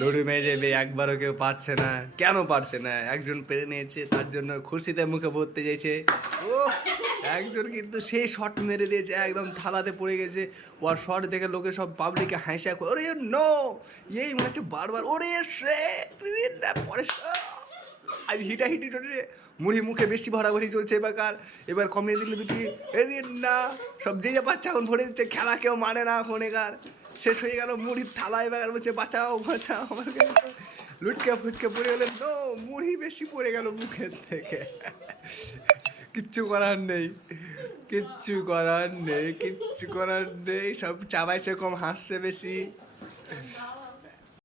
লড়ু মেয়ে যাবে একবারও কেউ পারছে না। কেন পারছে না? একজন পেরে নিয়েছে, তার জন্য খুশিতে মুখে ভরতে চাইছে ও একজন কিন্তু সেই শট মেরে দিয়েছে, একদম থালাতে পড়ে গেছে। ওর শট দেখে লোকে সব পাবলিকে হাসা ওরে নো এই মনে হচ্ছে বারবার, ওরে সে পরে আজ হিটা হিটি চলছে, মুড়ি মুখে বেশি ভরাভরি চলছে এবার এবার কমিয়ে দিলে দুটি না। সব যে যে বাচ্চা এখন ভরে দিচ্ছে, খেলা কেউ মানে না এখন এগার শেষ হয়ে গেল, মুড়ির থালায় এবার বলছে, বাঁচাও বাঁচাও আমার লুটকে, ফুটকে পড়ে গেলে নো, মুড়ি বেশি পড়ে গেল মুখের থেকে। কিচ্ছু করার নেই, কিচ্ছু করার নেই, কিচ্ছু করার নেই, সব চাবাইছে কম হাসছে বেশি।